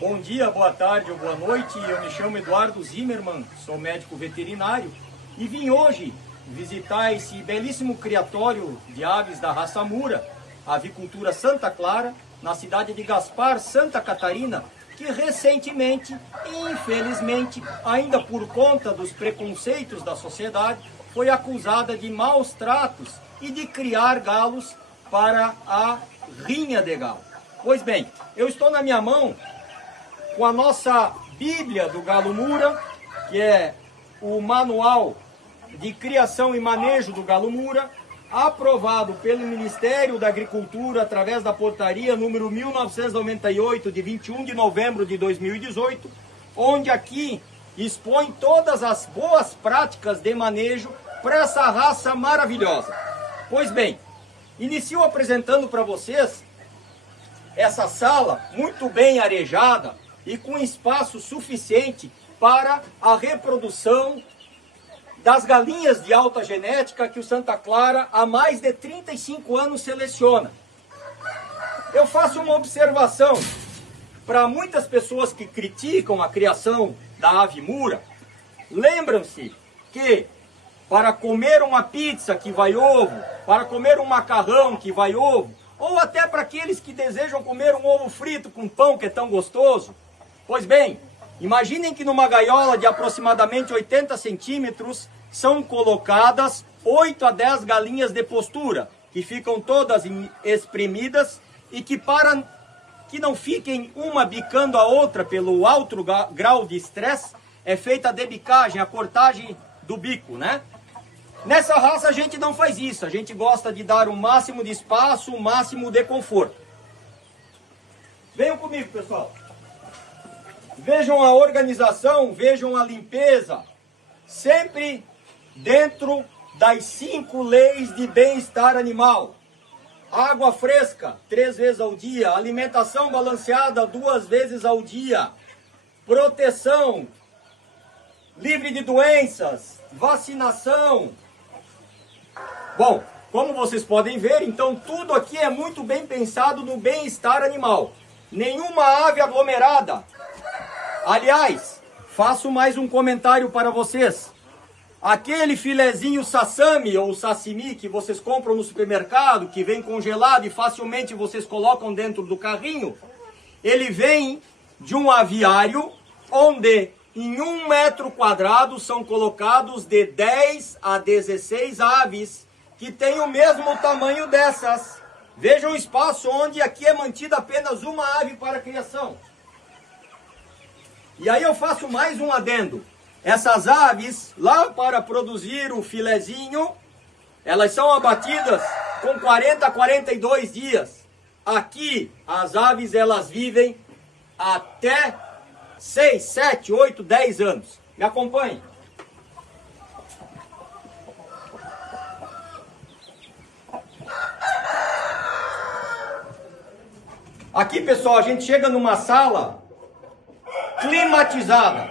Bom dia, boa tarde ou boa noite, eu me chamo Eduardo Zimmermann, sou médico veterinário e vim hoje visitar esse belíssimo criatório de aves da raça Mura, a avicultura Santa Clara, na cidade de Gaspar, Santa Catarina, que recentemente, infelizmente, ainda por conta dos preconceitos da sociedade, foi acusada de maus tratos e de criar galos para a rinha de galo. Pois bem, eu estou na minha mão com a nossa Bíblia do Galo Mura, que é o manual de criação e manejo do Galo Mura, aprovado pelo Ministério da Agricultura através da portaria número 1998, de 21 de novembro de 2018, onde aqui expõe todas as boas práticas de manejo para essa raça maravilhosa. Pois bem, inicio apresentando para vocês essa sala muito bem arejada e com espaço suficiente para a reprodução das galinhas de alta genética que o Santa Clara há mais de 35 anos seleciona. Eu faço uma observação para muitas pessoas que criticam a criação da ave Mura. Lembram-se que para comer uma pizza que vai ovo, para comer um macarrão que vai ovo, ou até para aqueles que desejam comer um ovo frito com pão que é tão gostoso. Pois bem, imaginem que numa gaiola de aproximadamente 80 centímetros são colocadas 8 a 10 galinhas de postura, que ficam todas espremidas e que para que não fiquem uma bicando a outra pelo alto grau de estresse, é feita a debicagem, a cortagem do bico, né? Nessa raça a gente não faz isso, a gente gosta de dar o máximo de espaço, o máximo de conforto. Venham comigo, pessoal. Vejam a organização, vejam a limpeza, sempre dentro das 5 leis de bem-estar animal. Água fresca 3 vezes ao dia, alimentação balanceada 2 vezes ao dia, proteção, livre de doenças, vacinação. Bom, como vocês podem ver, então tudo aqui é muito bem pensado no bem-estar animal. Nenhuma ave aglomerada. Aliás, faço mais um comentário para vocês. Aquele filezinho sassami ou sashimi que vocês compram no supermercado, que vem congelado e facilmente vocês colocam dentro do carrinho, ele vem de um aviário onde em 1 metro quadrado são colocados de 10 a 16 aves que têm o mesmo tamanho dessas. Vejam o espaço onde aqui é mantida apenas uma ave para criação. E aí eu faço mais um adendo. Essas aves, lá para produzir o filezinho, elas são abatidas com 40 a 42 dias. Aqui, as aves, elas vivem até 6, 7, 8, 10 anos. Me acompanhe. Aqui, pessoal, a gente chega numa sala climatizada.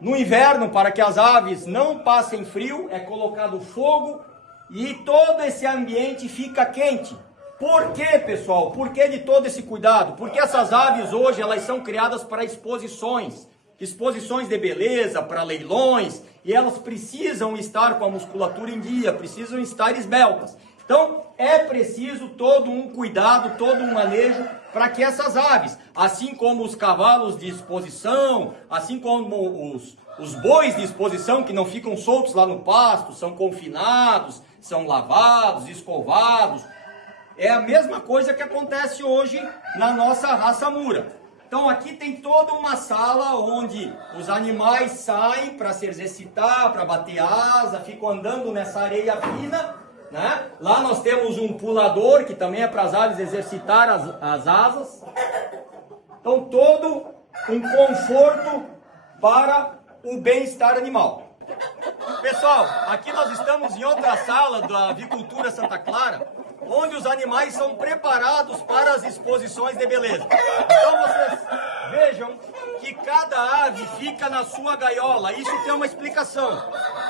No inverno, para que as aves não passem frio, é colocado fogo e todo esse ambiente fica quente. Por quê, pessoal? Por que de todo esse cuidado? Porque essas aves hoje, elas são criadas para exposições de beleza, para leilões, e elas precisam estar com a musculatura em dia, precisam estar esbeltas. Então, é preciso todo um cuidado, todo um manejo para que essas aves, assim como os cavalos de exposição, assim como os bois de exposição que não ficam soltos lá no pasto, são confinados, são lavados, escovados. É a mesma coisa que acontece hoje na nossa raça Mura. Então aqui tem toda uma sala onde os animais saem para se exercitar, para bater asa, ficam andando nessa areia fina, né? Lá nós temos um pulador, que também é para as aves exercitar as asas. Então todo um conforto para o bem-estar animal. Pessoal, aqui nós estamos em outra sala da avicultura Santa Clara, onde os animais são preparados para as exposições de beleza. Então vocês vejam que cada ave fica na sua gaiola. Isso tem uma explicação.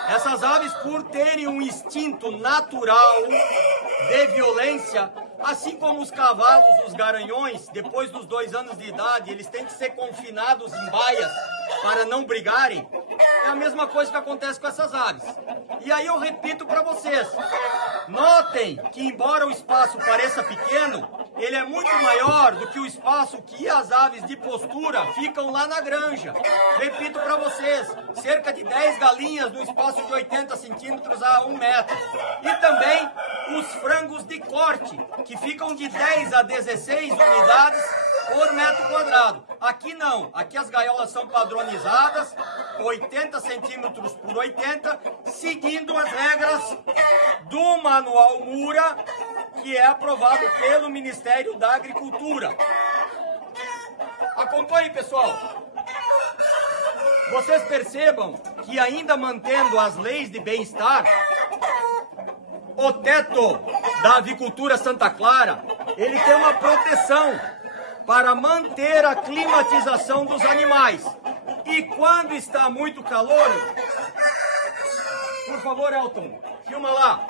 Essas aves, por terem um instinto natural de violência, Assim como os cavalos, os garanhões, depois dos 2 anos de idade, eles têm que ser confinados em baias para não brigarem, é a mesma coisa que acontece com essas aves. E aí eu repito para vocês, notem que embora o espaço pareça pequeno, ele é muito maior do que o espaço que as aves de postura ficam lá na granja. Repito para vocês, cerca de 10 galinhas no espaço de 80 centímetros a 1 metro. E também os frangos de corte, que ficam de 10 a 16 unidades por metro quadrado. Aqui não, aqui as gaiolas são padronizadas, 80 centímetros por 80, seguindo as regras do Manual Mura, que é aprovado pelo Ministério da Agricultura. Acompanhe, pessoal. Vocês percebam que ainda mantendo as leis de bem-estar, o teto da avicultura Santa Clara, ele tem uma proteção para manter a climatização dos animais. E quando está muito calor, por favor, Elton, filma lá.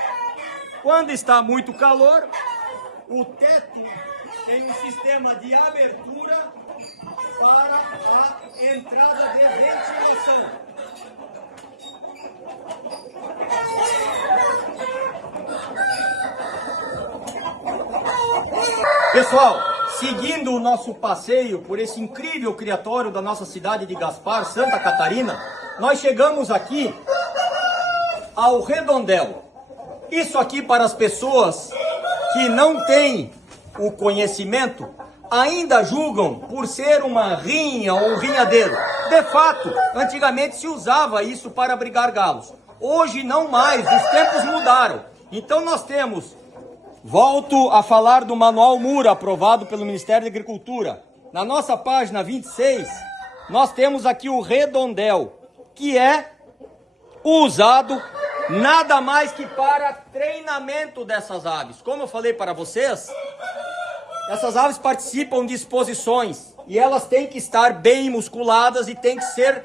Quando está muito calor, o teto tem um sistema de abertura para a entrada de ventilação. Pessoal, seguindo o nosso passeio por esse incrível criatório da nossa cidade de Gaspar, Santa Catarina, nós chegamos aqui ao Redondel. Isso aqui para as pessoas que não têm o conhecimento, ainda julgam por ser uma rinha ou um rinhadeiro. De fato, antigamente se usava isso para abrigar galos. Hoje não mais, os tempos mudaram. Então nós temos, volto a falar do Manual Mura, aprovado pelo Ministério da Agricultura. Na nossa página 26, nós temos aqui o redondel, que é usado nada mais que para treinamento dessas aves. Como eu falei para vocês, essas aves participam de exposições e elas têm que estar bem musculadas e têm que ser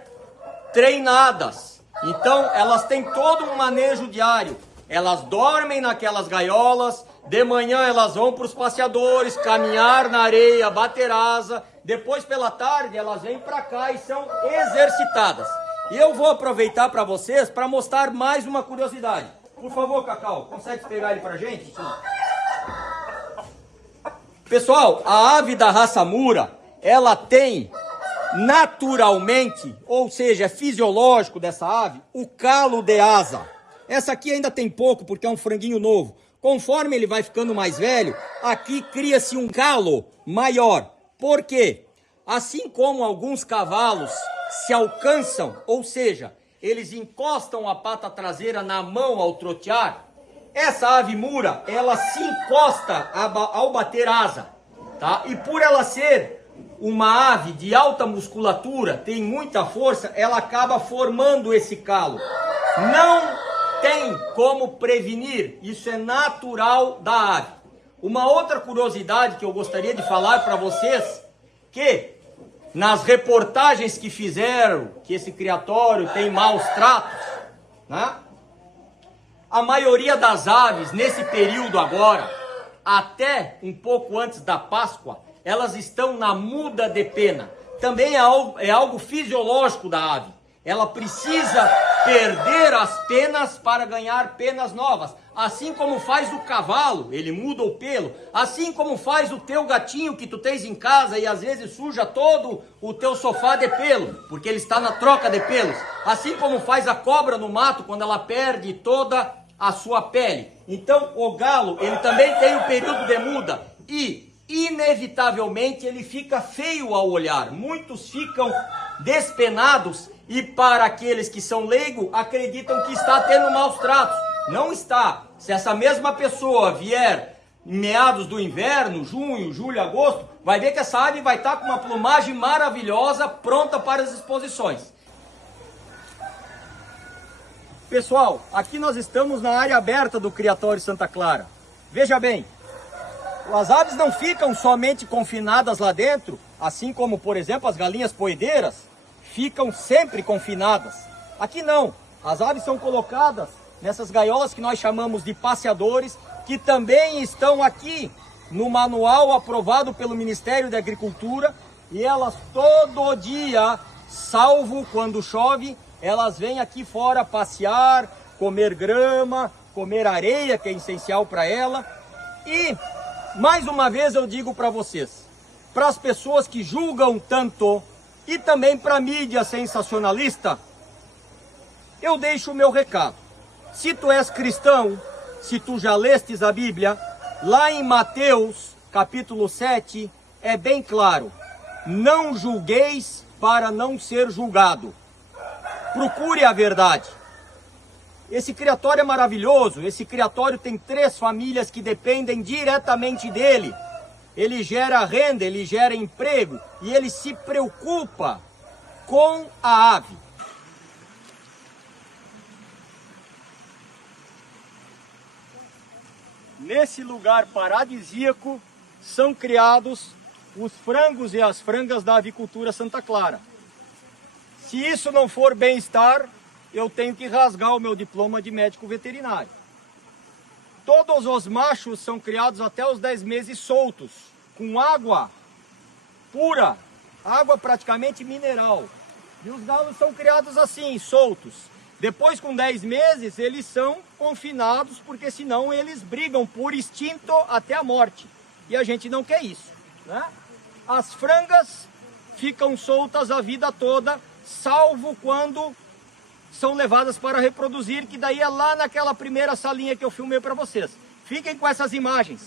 treinadas. Então, elas têm todo um manejo diário. Elas dormem naquelas gaiolas, de manhã elas vão para os passeadores, caminhar na areia, bater asa. Depois, pela tarde, elas vêm para cá e são exercitadas. E eu vou aproveitar para vocês para mostrar mais uma curiosidade. Por favor, Cacau, consegue pegar ele para a gente? Sim. Pessoal, a ave da raça Mura, ela tem naturalmente, ou seja, é fisiológico dessa ave, o calo de asa. Essa aqui ainda tem pouco porque é um franguinho novo. Conforme ele vai ficando mais velho, aqui cria-se um calo maior. Por quê? Assim como alguns cavalos se alcançam, ou seja, eles encostam a pata traseira na mão ao trotear, essa ave Mura, ela se encosta ao bater asa, tá? E por ela ser uma ave de alta musculatura, tem muita força, ela acaba formando esse calo. Não tem como prevenir, isso é natural da ave. Uma outra curiosidade que eu gostaria de falar para vocês, que nas reportagens que fizeram, que esse criatório tem maus tratos, né? A maioria das aves, nesse período agora, até um pouco antes da Páscoa, elas estão na muda de pena. Também é algo fisiológico da ave. Ela precisa perder as penas para ganhar penas novas. Assim como faz o cavalo, ele muda o pelo. Assim como faz o teu gatinho que tu tens em casa e às vezes suja todo o teu sofá de pelo, porque ele está na troca de pelos. Assim como faz a cobra no mato quando ela perde toda a sua pele. Então o galo, ele também tem um período de muda e inevitavelmente ele fica feio ao olhar. Muitos ficam despenados e para aqueles que são leigos acreditam que está tendo maus tratos. Não está. Se essa mesma pessoa vier em meados do inverno, junho, julho, agosto, vai ver que essa ave vai estar com uma plumagem maravilhosa, pronta para as exposições. Pessoal, aqui nós estamos na área aberta do Criatório Santa Clara. Veja bem, as aves não ficam somente confinadas lá dentro, assim como, por exemplo, as galinhas poedeiras ficam sempre confinadas. Aqui não, as aves são colocadas nessas gaiolas que nós chamamos de passeadores, que também estão aqui no manual aprovado pelo Ministério da Agricultura, e elas todo dia, salvo quando chove, elas vêm aqui fora passear, comer grama, comer areia, que é essencial para ela. E, mais uma vez eu digo para vocês, para as pessoas que julgam tanto, e também para a mídia sensacionalista, eu deixo o meu recado. Se tu és cristão, se tu já lestes a Bíblia, lá em Mateus, capítulo 7, é bem claro: não julgueis para não ser julgado. Procure a verdade. Esse criatório é maravilhoso, esse criatório tem 3 famílias que dependem diretamente dele. Ele gera renda, ele gera emprego e ele se preocupa com a ave. Nesse lugar paradisíaco são criados os frangos e as frangas da avicultura Santa Clara. Se isso não for bem-estar, eu tenho que rasgar o meu diploma de médico veterinário. Todos os machos são criados até os 10 meses soltos, com água pura, água praticamente mineral. E os galos são criados assim, soltos. Depois, com 10 meses, eles são confinados, porque senão eles brigam por instinto até a morte. E a gente não quer isso, né? As frangas ficam soltas a vida toda, salvo quando são levadas para reproduzir, que daí é lá naquela primeira salinha que eu filmei para vocês. Fiquem com essas imagens.